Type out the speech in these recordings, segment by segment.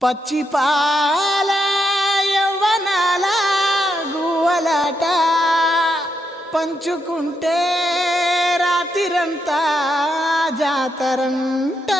పచ్చి పాల యవ్వనాల గువ్వలాట పంచుకుంటే రాత్రిరంతా జాతరంట.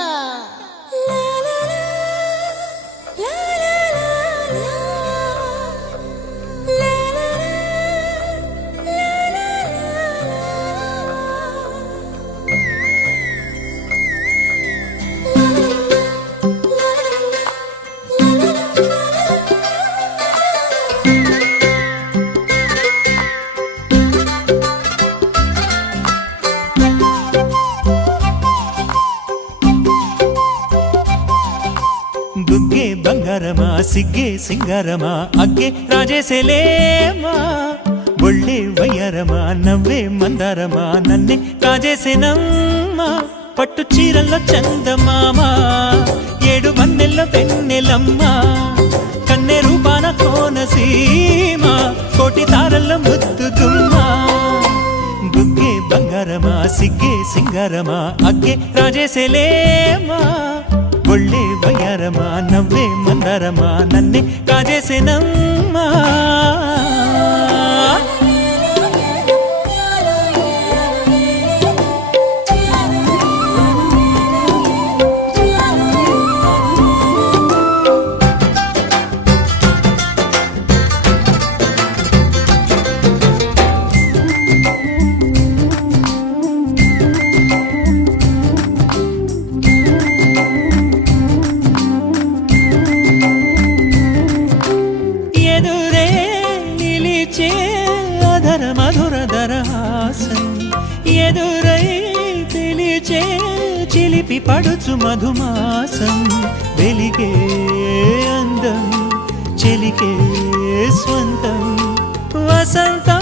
బుగ్గే బంగారమా సిగ్గే సింగారమా అగ్గే రాజేసేలేమా ఒళ్ళే వయ్యారమా నవ్వే మందారమా నన్నే కాజేసేనమ్మా పట్టు చీరల్లో చందమామా ఏడు వన్నెల్లో వెన్నెలమ్మా కన్నె రూపాన కోనసీమా కోటి తారల్లో ముద్దుగుమ్మా బుగ్గే బంగారమా సిగ్గే సింగారమా అగ్గే రాజేసేలేమా ఒళ్ళే వయ్యారమా నవ్వే మందారమా నన్నే కాజేసేనమ్మా. మధురధరహాసం ఎదురై తెలిచే చిలిపి పడుచు మధుమాసం వెలిగే అందం చెలికే స్వంతం వసంతం